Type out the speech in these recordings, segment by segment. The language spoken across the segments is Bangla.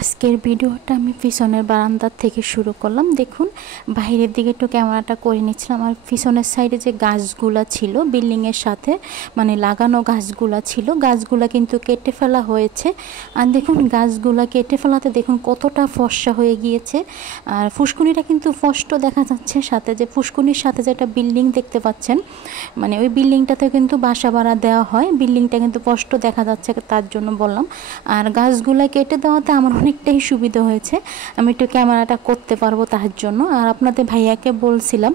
আজকের ভিডিওটা আমি পিছনের বারান্দা থেকে শুরু করলাম। দেখুন বাইরের দিকে একটু ক্যামেরাটা করে নিচ্ছিলাম। আর পিছনের সাইডে যে গাছগুলা ছিল বিল্ডিংয়ের সাথে মানে লাগানো গাছগুলা ছিল, গাছগুলা কিন্তু কেটে ফেলা হয়েছে। আর দেখুন গাছগুলা কেটে ফেলাতে দেখুন কতটা ফর্সা হয়ে গিয়েছে। আর ফুসকুনিটা কিন্তু স্পষ্ট দেখা যাচ্ছে, সাথে যে ফুসকুনির সাথে যে একটা বিল্ডিং দেখতে পাচ্ছেন, মানে ওই বিল্ডিংটাতে কিন্তু বাসা ভাড়া দেওয়া হয়। বিল্ডিংটা কিন্তু স্পষ্ট দেখা যাচ্ছে, তার জন্য বললাম। আর গাছগুলা কেটে দেওয়াতে আমার অনেকটাই সুবিধা হয়েছে, আমি একটু ক্যামেরাটা করতে পারবো তার জন্য। আর আপনাদের ভাইয়াকে বলছিলাম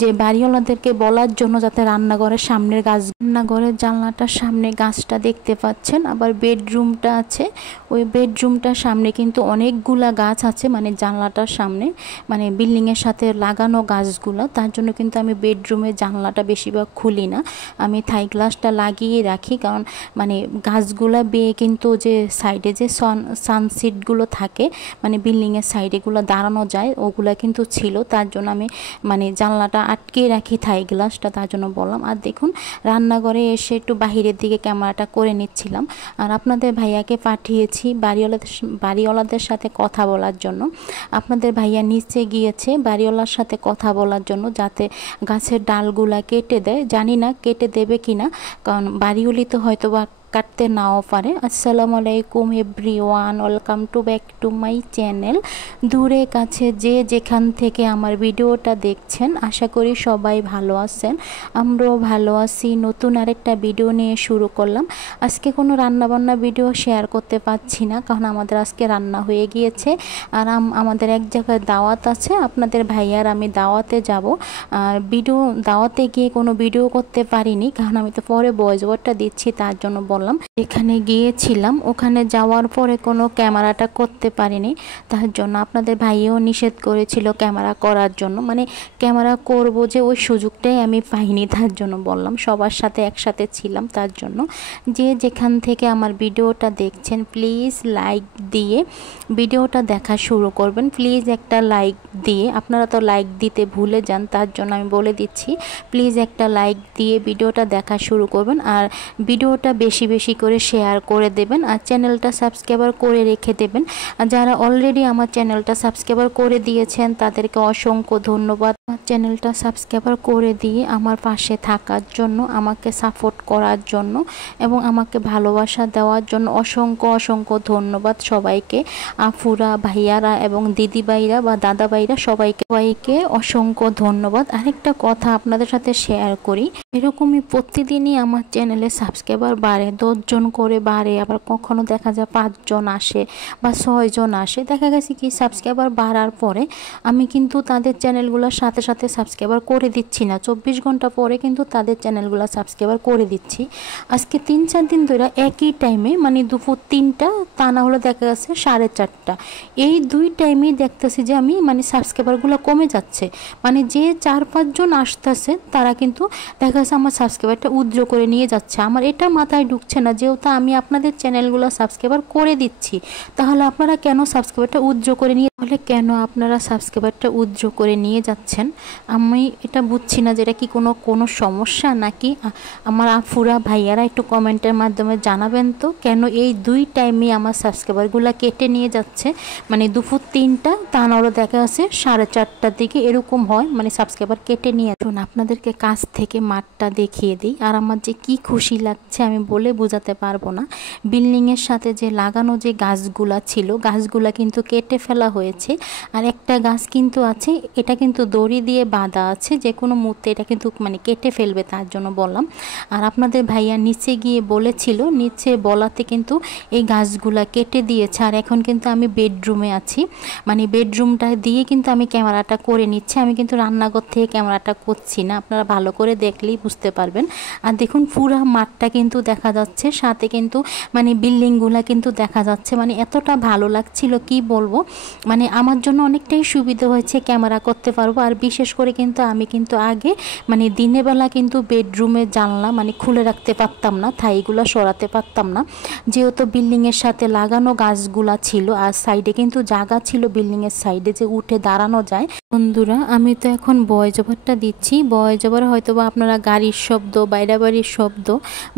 যে বাড়িওয়ালাদেরকে বলার জন্য যাতে রান্নাঘরের সামনের রান্নাঘরের জানলাটার সামনে গাছটা দেখতে পাচ্ছেন, আবার বেডরুমটা আছে, ওই বেডরুমটার সামনে কিন্তু অনেকগুলা গাছ আছে, মানে জানলাটার সামনে মানে বিল্ডিংয়ের সাথে লাগানো গাছগুলো। তার জন্য কিন্তু আমি বেডরুমের জানলাটা বেশিরভাগ খুলি না, আমি থাই গ্লাসটা লাগিয়ে রাখি। কারণ মানে গাছগুলা বেয়ে কিন্তু যে সাইডে যে সানসিটগুলো থাকে মানে বিল্ডিংয়ের সাইডেগুলো দাঁড়ানো যায়, ওগুলা কিন্তু ছিল, তার জন্য আমি মানে জানলাটা আটকে রাখি থাই গ্লাসটা, তার জন্য বললাম। আর দেখুন রান্নাঘরে এসে একটু বাহিরের দিকে ক্যামেরাটা করে নিচ্ছিলাম। আর আপনাদের ভাইয়াকে পাঠিয়েছি বাড়িওয়ালাদের সাথে কথা বলার জন্য। আপনাদের ভাইয়া নিচে গিয়েছে বাড়িওয়ালার সাথে কথা বলার জন্য, যাতে গাছের ডালগুলা কেটে দেয়। জানি না কেটে দেবে কিনা, কারণ বাড়িওয়ালি তো হয়তো বা কাটতে নাও পারে। আসসালামু আলাইকুম everyone, welcome to back to my channel. দূরে কাছে যে যেখান থেকে আমার ভিডিওটা দেখছেন, আশা করি সবাই ভালো আছেন, আমরাও ভালো আছি। নতুন আরেকটা ভিডিও নিয়ে শুরু করলাম। আজকে কোনো রান্নাবান্না ভিডিও শেয়ার করতে পারছি না, কারণ আমাদের আজকে রান্না হয়ে গিয়েছে। আর আমাদের এক জায়গায় দাওয়াত আছে, আপনাদের ভাইয়ার আমি দাওয়াতে যাব। আর দাওয়াতে গিয়ে কোনো ভিডিও করতে পারিনি, কারণ আমি তো পরে ভয়েস ওভারটা দিচ্ছি, তার জন্য এখানে গিয়েছিলাম, ওখানে যাওয়ার পরে কোনো ক্যামেরাটা করতে পারিনি। তার জন্য আপনাদের ভাইও নিষেধ করেছিল ক্যামেরা করার জন্য, মানে ক্যামেরা করব যে ওই সুযোগটাই আমি পাইনি, তার জন্য বললাম। সবার সাথে একসাথে ছিলাম, তার জন্য। যে যেখান থেকে আমার ভিডিওটা দেখছেন প্লিজ লাইক দিয়ে ভিডিওটা দেখা শুরু করবেন। প্লিজ একটা লাইক দিয়ে, আপনারা তো লাইক দিতে ভুলে যান, তার জন্য আমি বলে দিচ্ছি প্লিজ একটা লাইক দিয়ে ভিডিওটা দেখা শুরু করবেন। আর ভিডিওটা বেশি বেশি করে শেয়ার করে দেবেন, আর চ্যানেলটা সাবস্ক্রাইবার করে রেখে দেবেন। আর যারা অলরেডি আমার চ্যানেলটা সাবস্ক্রাইবার করে দিয়েছেন তাদেরকে অসংখ্য ধন্যবাদ। আমার চ্যানেলটা সাবস্ক্রাইবার করে দিয়ে আমার পাশে থাকার জন্য, আমাকে সাপোর্ট করার জন্য এবং আমাকে ভালোবাসা দেওয়ার জন্য অসংখ্য অসংখ্য ধন্যবাদ সবাইকে। আফুরা, ভাইয়ারা এবং দিদিভাইরা বা দাদাভাইরা সবাইকে অসংখ্য ধন্যবাদ। আরেকটা কথা আপনাদের সাথে শেয়ার করি, এরকমই প্রতিদিনই আমার চ্যানেলে সাবস্ক্রাইবার বাড়ে, 10 জন করে বাড়ে, আবার কখনো দেখা যায় 5 জন আসে বা 6 জন আসে। দেখা গেছে কি সাবস্ক্রাইবার বাড়ার পরে আমি কিন্তু তাদের চ্যানেলগুলোর সাথে সাথে সাবস্ক্রাইবার করে দিচ্ছি না, 24 ঘন্টা পরে কিন্তু তাদের চ্যানেলগুলো সাবস্ক্রাইবার করে দিচ্ছি। আজকে 3-4 দিন ধরে একই টাইমে, মানে দুপুর 3টা, তা না হলে দেখা গেছে 4:30, এই 2 টাইমেই দেখতেছি যে আমি মানে সাবস্ক্রাইবারগুলো কমে যাচ্ছে। মানে যে 4-5 জন আসতেছে তারা কিন্তু দেখা যাচ্ছে আমার সাবস্ক্রাইবারটা উইথড্র করে নিয়ে যাচ্ছে। আমার এটা মাথায় ঢুকছে না, যেহেতু আমি আপনাদের চ্যানেলগুলো সাবস্ক্রাইবার করে দিচ্ছি, তাহলে আপনারা কেন সাবস্ক্রাইবারটা উইথড্র করে নিয়ে যাচ্ছেন? আমি এটা বুঝছি না যে এটা কি কোনো সমস্যা নাকি। আমার আফুরা ভাইয়ারা একটু কমেন্টের মাধ্যমে জানাবেন তো, কেন এই 2 টাইমে আমার সাবস্ক্রাইবারগুলো কেটে নিয়ে যাচ্ছে। মানে দুপুর 3টা, তা নাহলে দেখা যাচ্ছে 4:30টার দিকে এরকম হয়, মানে সাবস্ক্রাইবার কেটে নিয়ে। আপনাদেরকে কাছ থেকে মাঠটা দেখিয়ে দিই, আর আমার যে কি খুশি লাগছে আমি বলে বোঝাতে পারবো না। বিল্ডিংয়ের সাথে যে লাগানো যে গাছগুলা ছিল, গাছগুলা কিন্তু কেটে ফেলা হয়েছে। আর একটা গাছ কিন্তু আছে, এটা কিন্তু দড়ি দিয়ে বাঁধা আছে, যে কোনো মুহূর্তে এটা কিন্তু মানে কেটে ফেলবে, তার জন্য বললাম। আর আপনাদের ভাইয়া নিচে গিয়ে বলেছিল, নিচে বলাতে কিন্তু এই গাছগুলা কেটে দিয়েছে। আর এখন কিন্তু আমি বেডরুমে আছি, মানে বেডরুমটা দিয়ে কিন্তু আমি ক্যামেরাটা করে নিচ্ছি, আমি কিন্তু রান্নাঘর থেকে ক্যামেরাটা করছি না, আপনারা ভালো করে দেখলেই বুঝতে পারবেন। আর দেখুন পুরো মাঠটা কিন্তু দেখা যাচ্ছে, সাথে কিন্তু মানে বিল্ডিংগুলা কিন্তু দেখা যাচ্ছে, মানে এতটা ভালো লাগছিল কি বলবো। মানে আমার জন্য অনেকটাই সুবিধা হয়েছে, ক্যামেরা করতে পারবো। আর বিশেষ করে কিন্তু আমি কিন্তু আগে মানে দিনের বেলা কিন্তু বেডরুমের জানলা মানে খুলে রাখতে পারতাম না, থাইগুলো সরাতে পারতাম না, যেহেতু বিল্ডিংয়ের সাথে লাগানো গাছগুলা ছিল। আর সাইডে কিন্তু জায়গা ছিল, বিল্ডিংয়ের সাইডে যে উঠে দাঁড়ানো যায়, বন্ধুরা আমি তো এখন ভয়েস ওভারটা দিচ্ছি। ভয়েস ওভার হয়তো বা আপনারা গাড়ির শব্দ, বাইরে বাড়ির শব্দ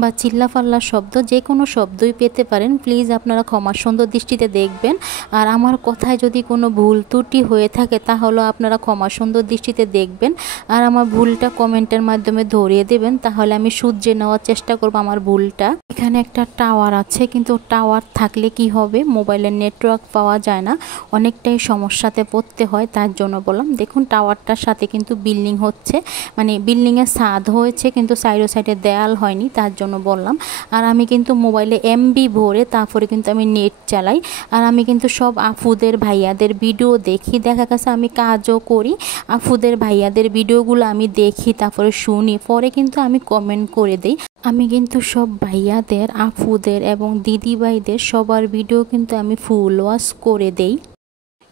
বা চিল্লাফাল্লার শব্দ যে কোনো শব্দই পেতে পারেন। প্লিজ আপনারা ক্ষমা সুন্দর দৃষ্টিতে দেখবেন। আর আমার কথায় যদি কোনো ভুল ত্রুটি হয়ে থাকে তাহলে আপনারা ক্ষমা সুন্দর দৃষ্টিতে দেখবেন আর আমার ভুলটা কমেন্টের মাধ্যমে ধরিয়ে দেবেন, তাহলে আমি শুধরে নেওয়ার চেষ্টা করব আমার ভুলটা। এখানে একটা টাওয়ার আছে, কিন্তু টাওয়ার থাকলে কি হবে, মোবাইলের নেটওয়ার্ক পাওয়া যায় না, অনেকটাই সমস্যাতে পড়তে হয়। তার জন্য বললাম দেখুন টাওয়ারটার সাথে কিন্তু বিল্ডিং হচ্ছে, মানে বিল্ডিংয়ের ছাদ হয়েছে কিন্তু সাইডে সাইডে দেয়াল হয়নি, তার জন্য বললাম। আর আমি কিন্তু মোবাইলে এমবি ভরে তারপরে কিন্তু আমি নেট চালাই। আর আমি কিন্তু সব আফুদের ভাইয়াদের ভিডিও দেখি, দেখা গেছে আমি কাজও করি, আফুদের ভাইয়াদের ভিডিওগুলো আমি দেখি তারপরে শুনি, পরে কিন্তু আমি কমেন্ট করে দিই। আমি কিন্তু সব ভাইয়াদের, আফুদের এবং দিদিভাইদের সবার ভিডিও কিন্তু আমি ফুল ওয়াচ করে দেই।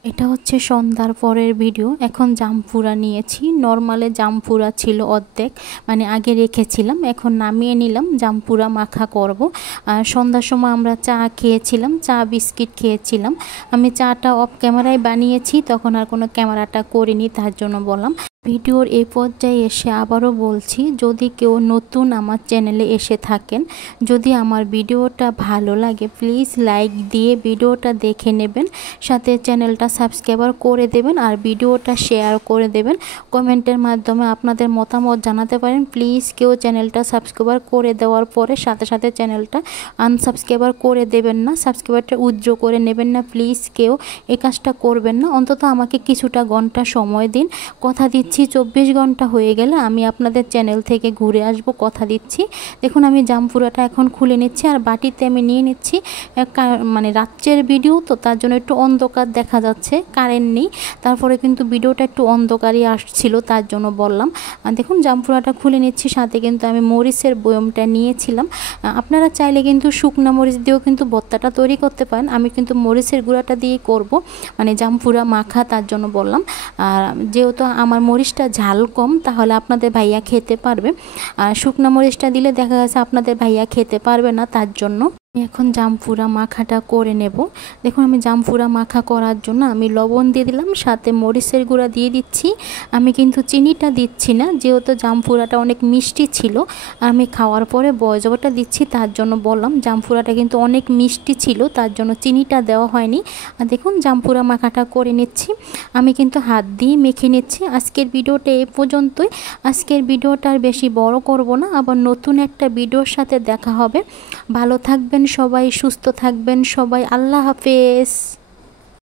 এটা হচ্ছে সন্ধ্যার পরের ভিডিও। এখন জামপুরা নিয়েছি, নর্মালে জামপুরা ছিল অর্ধেক, মানে আগে রেখেছিলাম, এখন নামিয়ে নিলাম, জামপুরা মাখা করব। আর সন্ধ্যার সময় আমরা চা খেয়েছিলাম, চা বিস্কিট খেয়েছিলাম। আমি চাটা অফ ক্যামেরায় বানিয়েছি, তখন আর কোনো ক্যামেরাটা করিনি, তার জন্য বললাম। ভিডিওর এই পর্যায়ে এসে আবারও বলছি, যদি কেউ নতুন আমার চ্যানেলে এসে থাকেন, যদি আমার ভিডিওটা ভালো লাগে প্লিজ লাইক দিয়ে ভিডিওটা দেখে নেবেন, সাথে চ্যানেলটা সাবস্ক্রাইবার করে দেবেন আর ভিডিওটা শেয়ার করে দেবেন। কমেন্টের মাধ্যমে আপনাদের মতামত জানাতে পারেন। প্লিজ কেউ চ্যানেলটা সাবস্ক্রাইবার করে দেওয়ার পরে সাথে সাথে চ্যানেলটা আনসাবস্ক্রাইবার করে দেবেন না, সাবস্ক্রাইবারটা উইথড্র করে নেবেন না, প্লিজ কেউ এই কাজটা করবেন না। অন্তত আমাকে কিছুটা ঘন্টা সময় দিন, কথা দিচ্ছি 24 ঘন্টা হয়ে গেলে আমি আপনাদের চ্যানেল থেকে ঘুরে আসব, কথা দিচ্ছি। দেখুন আমি জামপুরাটা এখন খুলে নিচ্ছি আর বাটিতে আমি নিয়ে নিচ্ছি। মানে রাত্রের ভিডিও তো, তার জন্য একটু অন্ধকার দেখা যাচ্ছে, কারেন্ট নেই, তারপরে কিন্তু ভিডিওটা একটু অন্ধকারই আসছিল, তার জন্য বললাম। দেখুন জামপুরাটা খুলে নিচ্ছি, সাথে কিন্তু আমি মরিচের বয়মটা নিয়েছিলাম। আপনারা চাইলে কিন্তু শুকনা মরিচ দিয়েও কিন্তু ভর্তাটা তৈরি করতে পারেন, আমি কিন্তু মরিচের গুঁড়াটা দিয়েই করব, মানে জামপুরা মাখা, তার জন্য বললাম। আর যেহেতু আমার মরিচটা ঝাল কম, তাহলে আপনাদের ভাইয়া খেতে পারবে, আর শুকনো মরিচটা দিলে দেখা গেছে আপনাদের ভাইয়া খেতে পারবে না, তার জন্য। এখন জামপুরা মাখাটা করে নেব। দেখুন আমি জামপুরা মাখা করার জন্য আমি লবণ দিয়ে দিলাম, সাথে মরিচের গুঁড়া দিয়ে দিচ্ছি। আমি কিন্তু চিনিটা দিচ্ছি না, যেহেতু জামপুরাটা অনেক মিষ্টি ছিল, আমি খাওয়ার পরে বয়জবাটা দিচ্ছি, তার জন্য বললাম। জামপুরাটা কিন্তু অনেক মিষ্টি ছিল, তার জন্য চিনিটা দেওয়া হয়নি। আর দেখুন জামপুরা মাখাটা করে নিচ্ছি, আমি কিন্তু হাত দিয়ে মেখে নিচ্ছি। আজকের ভিডিওটা এই পর্যন্তই, আজকের ভিডিওটা আর বেশি বড় করব না, আবার নতুন একটা ভিডিওর সাথে দেখা হবে। ভালো থাকবেন সবাই, সুস্থ থাকবেন সবাই, আল্লাহ হাফেজ।